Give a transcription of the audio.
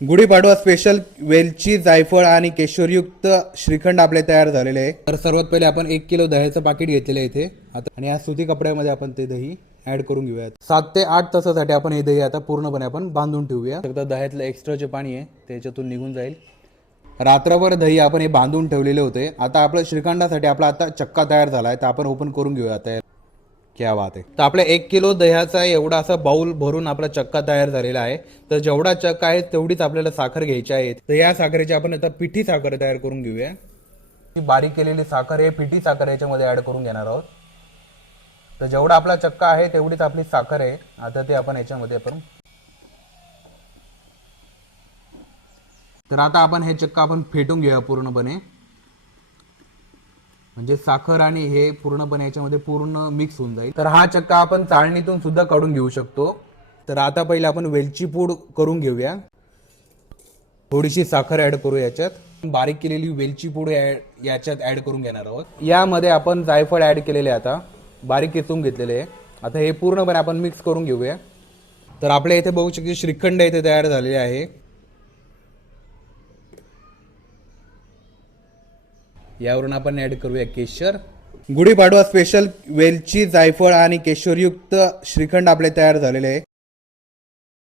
Gudi Padwa special वेलची जायफळ आणि केशरयुक्त श्रीखंड आपले तयार झालेले आहे। तर सर्वात पहिले आपण 1 किलो दह्याचं पाकिट घेतलेलं आहे इथे आता, आणि या सुती कपड्यामध्ये आपण ते दही ऍड करून घेऊयात। 7 ते 8 तासासाठी आपण हे दही आता पूर्णपणे आपण बांधून ठेवूया। फक्त दह्यातलं एक्स्ट्रा जे पाणी आहे त्याच्यातून निघून जाईल। रात्रभर दही आपण हे बांधून ठेवलेले होते। आता आपलं श्रीखंडासाठी आपला आता चक्का तयार झाला आहे, तर आपण ओपन करून घेऊया आता। क्या बात आहे। तर आपल्या 1 किलो दह्याचा एवढा असा बाउल भरून आपला चक्का तयार झालेला आहे। तर जेवढा चक्का आहे तेवढीच आपल्याला साखर घ्यायची आहे। तर या साखरेची आपण आता पिठी साखर तयार करून घेऊया। बारीक केलेली साखर आहे, पिठी साखर याच्यामध्ये ऍड करून घेणार आहोत। तर जेवढा आपला चक्का आहे तेवढीच आपली साखर आहे। आता ते आपण याच्यामध्ये तर आता आपण हे चक्का आपण फेटून घेऊया पूर्णपणे, म्हणजे साखर आणि हे पूर्णपणे याच्यामध्ये पूर्ण मिक्स होऊन जाईल। तर हा चक्का आपण चाळणीतून सुद्धा काढून घेऊ शकतो। तर आता पहिले आपण वेलची पूड करून घेऊया। थोडीशी साखर ऍड करू याच्यात। बारीक केलेली वेलची पूड याच्यात ऍड करून घेणार आहोत। यामध्ये आपण जायफळ ऍड केलेले आता बारीक किसून घेतलेले आहे। आता हे पूर्णपणे आपण मिक्स करून घेऊया। तर आपल्या इथे बघू शकतो श्रीखंड इथे तयार झालेले आहे। यावरून आपण ऍड करूया केशर। गुढीपाडवा स्पेशल वेलची जायफळ आणि केशरयुक्त श्रीखंड आपले तयार झालेले आहे।